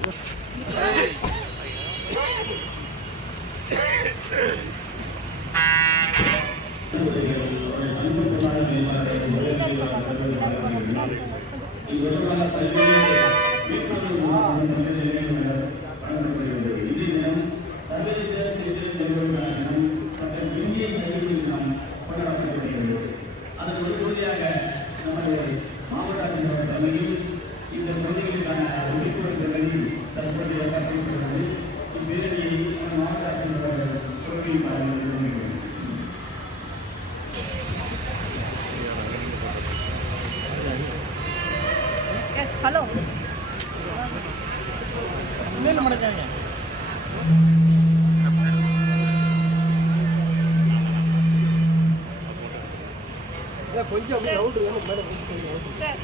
Thank you. Hello. இன்னும் மறக்காங்க கொஞ்சம் round வேணும் மேடம் சார்.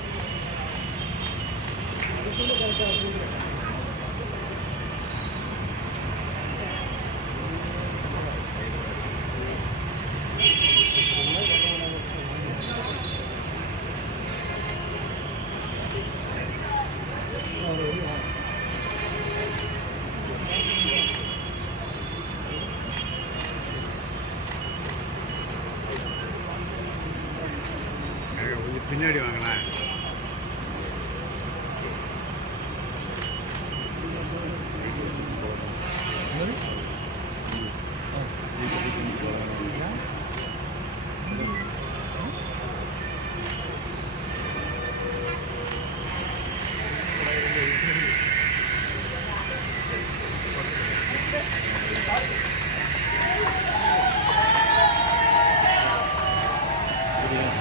பின்னாடி round.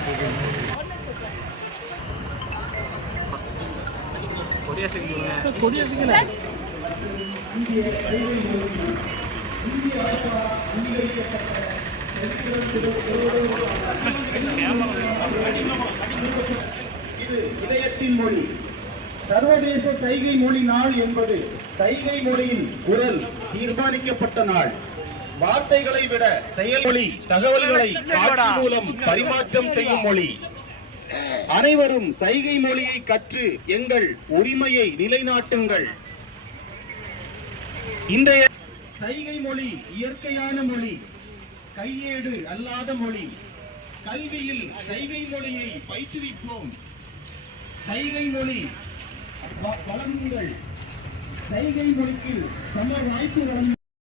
Thank you. பின்னாடி வாங்களேன் இது இதயத்தின் மொழி. சர்வதேச சைகை மொழி நாள் என்பது சைகை மொழியின் குரல் தீர்மானிக்கப்பட்ட நாள். வார்த்தைகளை விட செயல்மொழி தகவல்களை காட்சி மூலம் பரிமாற்றம் செய்யும் மொழி. அனைவரும் சைகை மொழியை கற்று எங்கள் உரிமையை நிலைநாட்டுங்கள். இன்றைய சைகை மொழி இயற்கையான மொழி கையேடு அல்லாத மொழி. கல்வியில் சைகை மொழியை பயிற்றுவிப்போம். சைகை மொழி வ- வழங்குங்கள் சைகை மொழிக்கு சம வாய்ப்பு வழங்குங்கள்